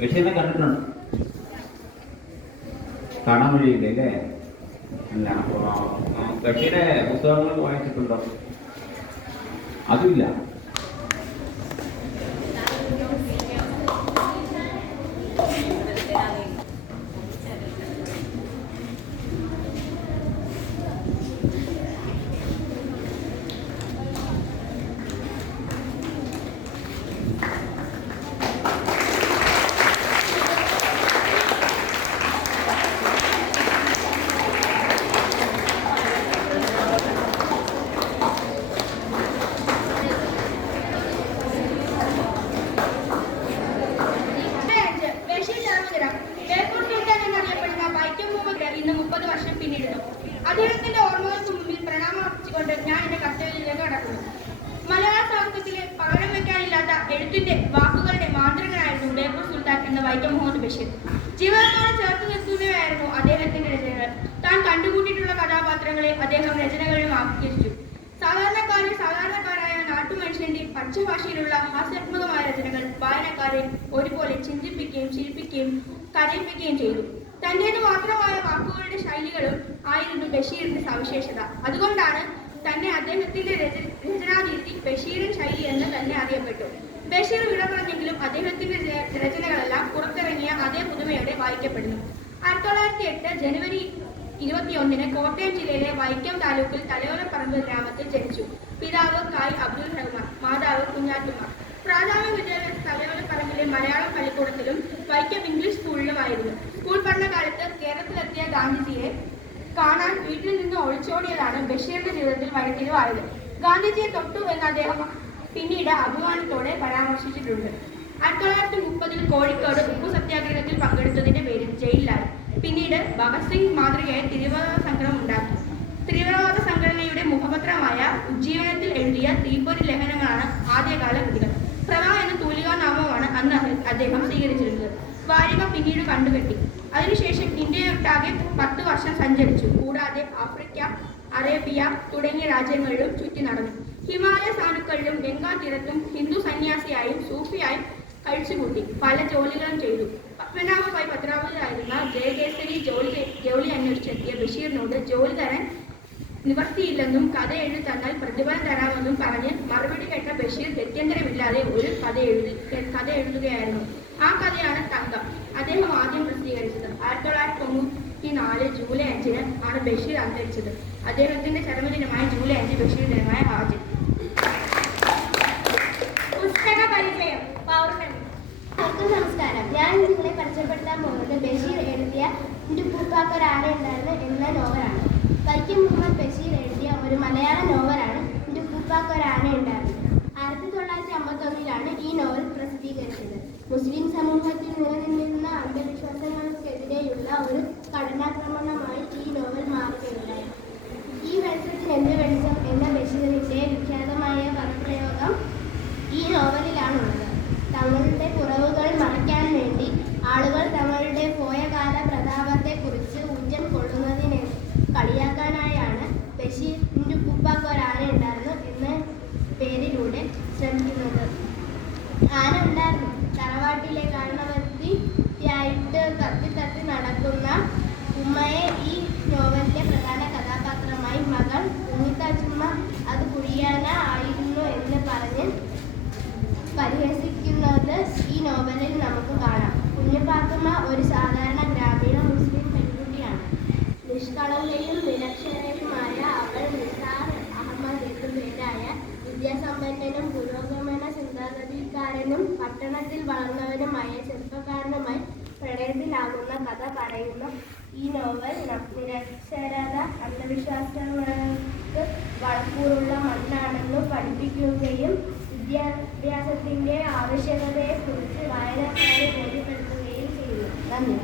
വിഷയത്തെ കണ്ടിട്ടുണ്ട്. കാണാൻ വഴിയില്ല അല്ലേ? അല്ല കക്ഷിയുടെ പുസ്തകങ്ങൾ വായിച്ചിട്ടുണ്ടോ? അതുമില്ല. മലയാള സാഹിത്യത്തിലെ പകരം വെക്കാനില്ലാത്ത എഴുത്തിന്റെ വാക്കുകളുടെ മാന്ത്രികനായിരുന്നു ബേപ്പൂർ സുൽത്താൻ എന്ന വൈക്കം മുഹമ്മദ് ബഷീർ. ജീവിതത്തോട് ചേർത്ത് നിർത്തുന്നവയായിരുന്നു അദ്ദേഹത്തിന്റെ രചനകൾ. താൻ കണ്ടുകൂട്ടിയിട്ടുള്ള കഥാപാത്രങ്ങളെ അദ്ദേഹം രചനകളിലും ആവിഷ്കരിച്ചു. സാധാരണക്കാരിൽ സാധാരണക്കാരായ നാട്ടുമനുഷ്യന്റെ പച്ചഭാഷയിലുള്ള ഹാസ്യാത്മകമായ രചനകൾ വായനക്കാരെ ഒരുപോലെ ചിന്തിപ്പിക്കുകയും ചിരിപ്പിക്കുകയും കരയിപ്പിക്കുകയും ചെയ്തു. തന്റേത് മാത്രമായ വാക്കുകളുടെ ശൈലികളും ആയിരുന്നു ബഷീറിന്റെ സവിശേഷത. അതുകൊണ്ടാണ് തന്നെ അദ്ദേഹത്തിന്റെ രച- രചനാരീതി ബഷീറിൻ ശൈലി എന്ന് തന്നെ അറിയപ്പെട്ടു. ബഷീർ വിടപറഞ്ഞെങ്കിലും അദ്ദേഹത്തിന്റെ രചനകളെല്ലാം പുറത്തിറങ്ങിയ അതേ പുതുമയോടെ വായിക്കപ്പെടുന്നു. ആയിരത്തി തൊള്ളായിരത്തി എട്ട് ജനുവരി ഇരുപത്തിയൊന്നിന് കോട്ടയം ജില്ലയിലെ വൈക്കം താലൂക്കിൽ തലയോലപ്പറമ്പ് ഗ്രാമത്തിൽ ജനിച്ചു. പിതാവ് കായ് അബ്ദുൽ റഹ്മാൻ മാതാവ് കുഞ്ഞാറ്റുമാർ. പ്രാഥമിക വിദ്യാഭ്യാസ തലയോലപ്പറമ്പിലെ മലയാളം പള്ളിക്കൂടത്തിലും വൈക്കം ഇംഗ്ലീഷ് സ്കൂളിലുമായിരുന്നു. സ്കൂൾ പഠനകാലത്ത് കേരളത്തിലെത്തിയ ഗാന്ധിജിയെ കാണാൻ വീട്ടിൽ നിന്ന് ഒളിച്ചോടിയതാണ് ബഷീറിന്റെ ജീവിതത്തിൽ വഴിത്തിരിവായത് ഗാന്ധിജിയെ തൊട്ടു എന്ന് അദ്ദേഹം പിന്നീട് അഭിമാനത്തോടെ പരാമർശിച്ചിട്ടുണ്ട്. ആയിരത്തി തൊള്ളായിരത്തി മുപ്പതിൽ കോഴിക്കോട് ഉപ്പു സത്യാഗ്രഹത്തിൽ പങ്കെടുത്തതിന്റെ പേരിൽ ജയിലിലായി. പിന്നീട് ഭഗത് സിംഗ് മാതൃകയായി തിരുവാത സംഘടന ഉണ്ടാക്കി. തീവ്രവാദ സംഘടനയുടെ മുഖപത്രമായ ഉജ്ജീവനത്തിൽ എഴുതിയ തീപ്പൊരി ലേഖനങ്ങളാണ് ആദ്യകാല കൃതികൾ പ്രഭ എന്ന തൂലികാനാമമാണ് അന്ന് അദ്ദേഹം സ്വീകരിച്ചിരുന്നത്. വാരിക പിന്നീട് കണ്ടുകെട്ടി. അതിനുശേഷം ഇന്ത്യയൊട്ടാകെ പത്ത് വർഷം സഞ്ചരിച്ചു. കൂടാതെ ആഫ്രിക്ക അറേബ്യ തുടങ്ങിയ രാജ്യങ്ങളിലും ചുറ്റി നടന്നു. ഹിമാലയ സാനുക്കളിലും ഗംഗാ തീരത്തും ഹിന്ദു സന്യാസിയായും സൂഫിയായും കഴിച്ചുകൂട്ടി. പല ജോലികളും ചെയ്തു. പത്മനാഭമായി പത്രാവതിയായിരുന്ന ജയകേസരി ജോലി ജോലി അന്വേഷിച്ചെത്തിയ ബഷീറിനോട് ജോലി തരാൻ നിവർത്തിയില്ലെന്നും കഥ എഴുതി തന്നാൽ പ്രതിഫലം തരാമെന്നും പറഞ്ഞ് മറുപടി കേട്ട ബഷീർ ഗത്യന്തരമില്ലാതെ ഒരു കഥ എഴുതി കഥ എഴുതുകയായിരുന്നു. ആ കഥയാണ് തങ്കം. അദ്ദേഹം ആദ്യം പ്രസിദ്ധീകരിച്ചത് ആയിരത്തി തൊള്ളായിരത്തി തൊണ്ണൂറ്റി നാല് ജൂലൈ അഞ്ചിന് ആണ് ബഷീർ അന്തരിച്ചത്. അദ്ദേഹത്തിന്റെ ചരമദിനമായ ജൂലൈ അഞ്ച് ബഷീർ ദിനമായ ആദ്യം പുസ്തക പരിചയം പൗർണമി. നമസ്കാരം. ഞാൻ നിങ്ങളെ പരിചയപ്പെടുത്താൻ പോകുന്നത് ബഷീർ എഴുതിയ പൂപ്പാക്കൊരാണ് ഉണ്ടായിരുന്നു എന്ന നോവലാണ്. വൈക്കം മുഹമ്മദ് ബഷീർ എഴുതിയ ഒരു മലയാള നോവലാണ് പൂപ്പാക്കൊരാണ് ഉണ്ടായിരുന്നു ആയിരത്തി തൊള്ളായിരത്തി അമ്പത്തൊന്നിലാണ് ഈ നോവൽ പ്രസിദ്ധീകരിച്ചത് മുസ്ലിം സമൂഹത്തിൽ നിലനിന്നിരുന്ന അന്ധവിശ്വാസങ്ങൾക്കെതിരെയുള്ള ഒരു കടനാക്രമണമായി ഈ നോവൽ മാറുകയുണ്ടായി ആരുണ്ട് പട്ടണത്തിൽ വളർന്നവനുമായ ചെറുപ്പക്കാരനുമായി പ്രണയത്തിലാകുന്ന കഥ പറയുന്ന ഈ നോവൽ ന- നിരക്ഷരത അന്ധവിശ്വാസങ്ങൾക്ക് വളക്കൂറുള്ള മണ്ണാണെന്ന് പഠിപ്പിക്കുകയും വിദ്യാഭ്യാസത്തിന്റെ ആവശ്യകതയെക്കുറിച്ച് വായനക്കാരെ ബോധ്യപ്പെടുത്തുകയും ചെയ്യുന്നു നന്ദി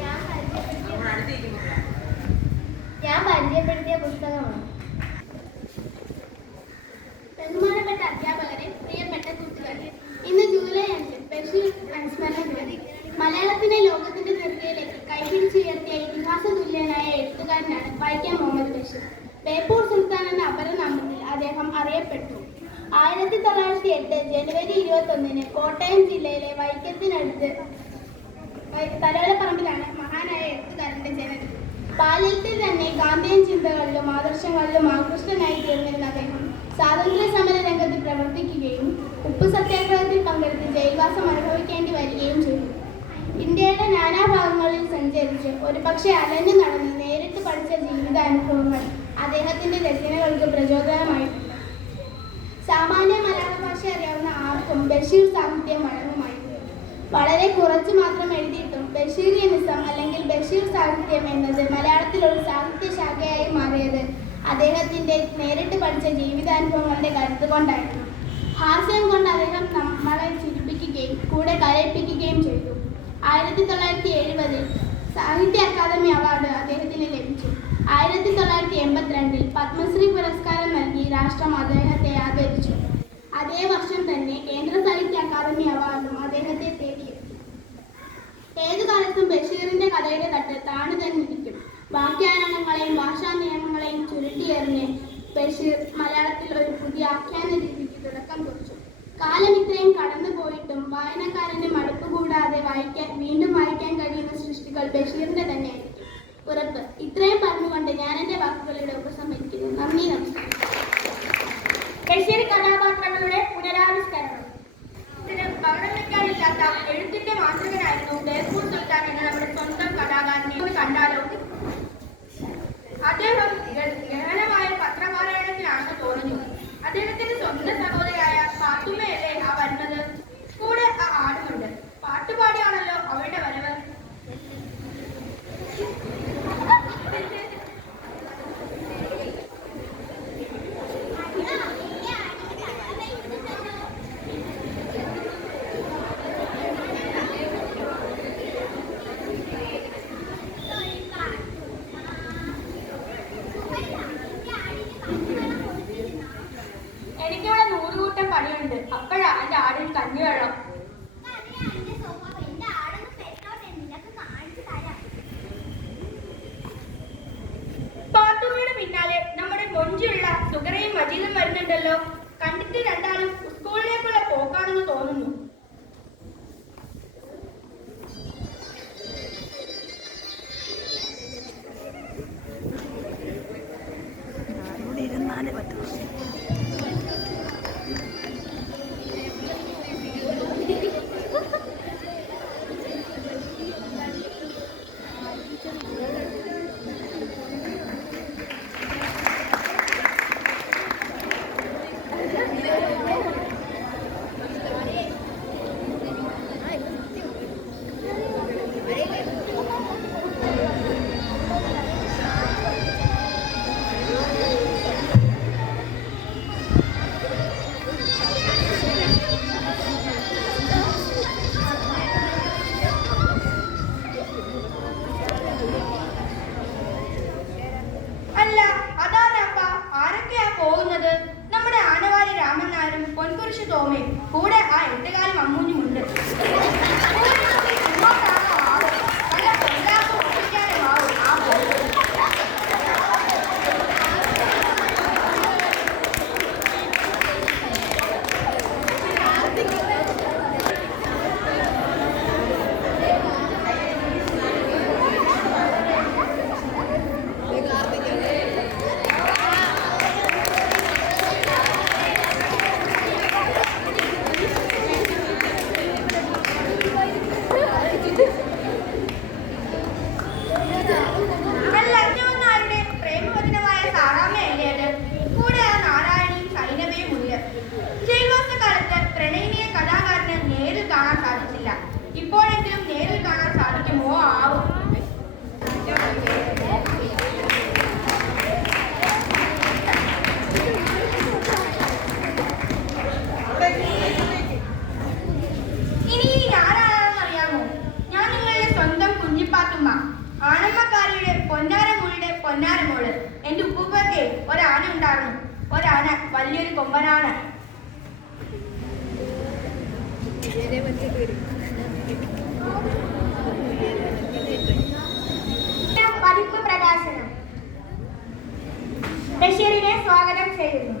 ഞാൻ പരിചയപ്പെടുത്തിയ ഞാൻ പരിചയപ്പെടുത്തിയ പുസ്തകമാണ് ബഹുമാനപ്പെട്ട അധ്യാപകരെ പ്രിയപ്പെട്ട കൂട്ടുകാരെ ഇന്ന് ജൂലൈ അഞ്ച് ബഷീർ അനുസ്മരണ ദിനം മലയാളത്തിനെ ലോകത്തിന്റെ നെറുകയിലേക്ക് കൈപിടിച്ചുയർത്തിയ ഇതിഹാസ തുല്യനായ എഴുത്തുകാരനാണ് വൈക്കം മുഹമ്മദ് ബഷീർ ബേപ്പൂർ സുൽത്താൻ എന്ന അപരനാമത്തിൽ അദ്ദേഹം അറിയപ്പെട്ടു ആയിരത്തി തൊള്ളായിരത്തി എട്ട് ജനുവരി ഇരുപത്തി ഒന്നിന് കോട്ടയം ജില്ലയിലെ വൈക്കത്തിനടുത്ത് തലോലപ്പറമ്പിലാണ് മഹാനായ എഴുത്തുകാരന്റെ ജനനം. ബാല്യത്തിൽ തന്നെ ഗാന്ധിയൻ ചിന്തകളിലും ആദർശങ്ങളിലും ആകൃഷ്ടനായി തീർന്നിരുന്ന അദ്ദേഹം സ്വാതന്ത്ര്യ സമര രംഗത്ത് പ്രവർത്തിക്കുകയും ഉപ്പു സത്യാഗ്രഹത്തിൽ പങ്കെടുത്ത് ജയിൽവാസം അനുഭവിക്കേണ്ടി വരികയും ചെയ്തു. ഇന്ത്യയുടെ നാനാഭാഗങ്ങളിൽ സഞ്ചരിച്ച് ഒരുപക്ഷെ അലഞ്ഞു നടന്ന് നേരിട്ട് പഠിച്ച ജീവിതാനുഭവങ്ങൾ അദ്ദേഹത്തിന്റെ രചനകൾക്ക് പ്രചോദനമായിട്ടുണ്ട്. സാമാന്യ മലയാള ഭാഷ അറിയാവുന്ന ആർക്കും ബഷീർ സാഹിത്യം വഴങ്ങുമായി വളരെ കുറച്ച് മാത്രം എഴുതിയിട്ടും ബഷീറിയനിസം അല്ലെങ്കിൽ ബഷീർ സാഹിത്യം എന്നത് മലയാളത്തിലൊരു സാഹിത്യ ശാഖയായി മാറിയത് അദ്ദേഹത്തിന്റെ നേരിട്ട് പഠിച്ച ജീവിതാനുഭവങ്ങളുടെ കരുത്ത് കൊണ്ടായിരുന്നു. ഹാസ്യം കൊണ്ട് അദ്ദേഹം നമ്മളെ ചിരിപ്പിക്കുകയും കൂടെ കരയിപ്പിക്കുകയും ചെയ്തു. ആയിരത്തി തൊള്ളായിരത്തി എഴുപതിൽ സാഹിത്യ അക്കാദമി അവാർഡ് അദ്ദേഹത്തിന് ലഭിച്ചു. ആയിരത്തി തൊള്ളായിരത്തി എൺപത്തിരണ്ടിൽ പത്മശ്രീ പുരസ്കാരം നൽകി രാഷ്ട്രം അദ്ദേഹത്തെ ആദരിച്ചു അതേ വർഷം തന്നെ കേന്ദ്ര സാഹിത്യ അക്കാദമി അവാർഡും അദ്ദേഹത്തെ തേടിയെത്തി ഏതു കാലത്തും ബഷീറിന്റെ കഥയുടെ തട്ട് താണു തന്നെ ഇരിക്കും. വാക്യാനങ്ങളെയും ഭാഷാ നിയമങ്ങളെയും ചുരുട്ടിയെറിഞ്ഞ് ബഷീർ മലയാളത്തിൽ ഒരു പുതിയ ആഖ്യാന രീതിക്ക് തുടക്കം കുറിച്ചു. കാലം ഇത്രയും കടന്നു പോയിട്ടും വായനക്കാരന് മടുപ്പ് കൂടാതെ വായിക്കാൻ വീണ്ടും വായിക്കാൻ കഴിയുന്ന സൃഷ്ടികൾ ബഷീറിന്റെ തന്നെയായിരിക്കും ഉറപ്പ്. ഇത്രയും പറഞ്ഞുകൊണ്ട് ഞാൻ എന്റെ വാക്കുകളിലൂടെ ഉപസംഹരിക്കുന്നു. നന്ദി നമസ്കാരം. ബഷീർ കഥാപാത്രങ്ങളുടെ പുനരാവിഷ്കരണം. ഇതിന് പകരം വയ്ക്കാനില്ലാത്ത എഴുത്തിന്റെ മാതൃകനായിരുന്നു മൊഞ്ചുള്ള സുഗറയും മജീദും വരുന്നുണ്ടല്ലോ. കണ്ടിട്ട് രണ്ടാളും പൊന്നാരമോൾ എന്റെ ഉപ്പൂപ്പത്തെ ഒരാന ഉണ്ടാകും ഒരാന വലിയൊരു കൊമ്പനാണ്. ബഷീറിനെ സ്വാഗതം ചെയ്യുന്നു.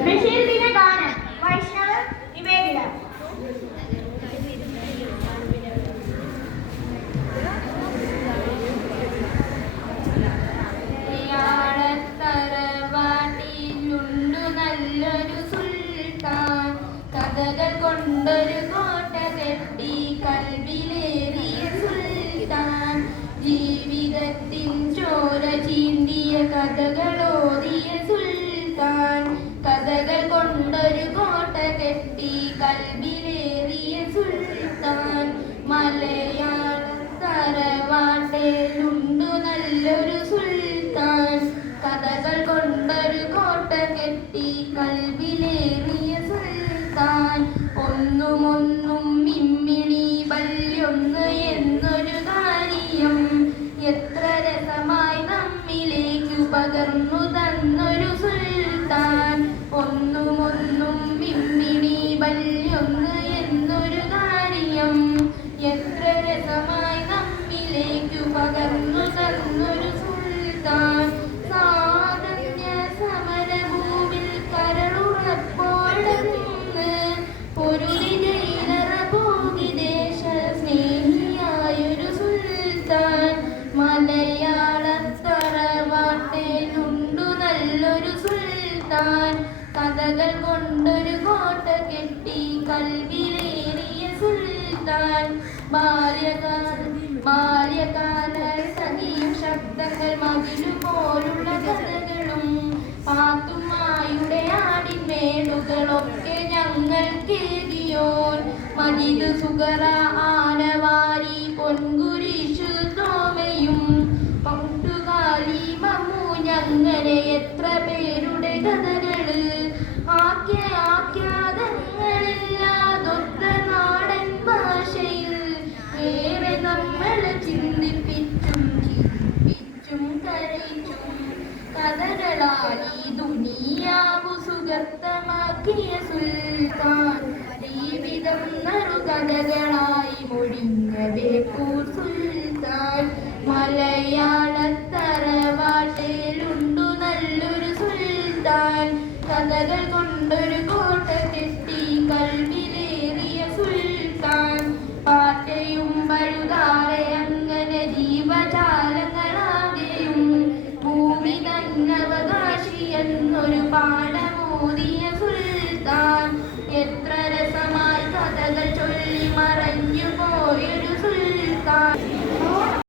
ബഷീർ ദിന ഗാനം വൈഷ്ണവ് നിവേദിത തറവാട്ടിലുണ്ടു നല്ലൊരു സുൽത്താൻ കഥകൾ കൊണ്ടൊരു കോട്ട കെട്ടി കൽവിലേറിയ സുൽത്താൻ. ജീവിതത്തിൻ ചോര ചീന്തിയ കഥകളോതിയ സുൽത്താൻ. കഥകൾ കൊണ്ടൊരു കോട്ട കെട്ടി കൽവിലേറിയ സുൽത്താൻ. മലയാള തറവാട്ടേലുണ്ടു നല്ലൊരു സുൽത്താൻ. കഥകൾ കൊണ്ടൊരു കോട്ട കെട്ടി കൽവിലേറിയ സുൽത്താൻ ഒന്നും കൽവിലേറിയ സുൽത്താൻ. ബാല്യകാല ബാല്യകാല സഖിയും ശബ്ദങ്ങൾ മകിലു പോലുള്ള കഥകളും പാത്തുമായുടെ ആടിമേടുകളൊക്കെ ഞങ്ങൾ കേകിയോൻ മജിദ് സുഗറ ആനവാരി പൊൻകുരിശു തോമയും പട്ടുകാലി മമ്മു ഞങ്ങളെ എത്ര പേരുടെ കഥകൾ? ആക്കിയ ആഖ്യാതങ്ങളില്ലാതൊത്ത ഈ ദുനിയാവു സുഗർത്തമാക്കിയ സുൽത്താൻ ജീവിതം നറുകഥകളായി മൊഴിഞ്ഞ ബേപ്പൂർ സുൽത്താൻ. മലയാള തറവാട്ടിലുണ്ടു നല്ലൊരു സുൽത്താൻ. കഥകൾ കൊണ്ടൊരു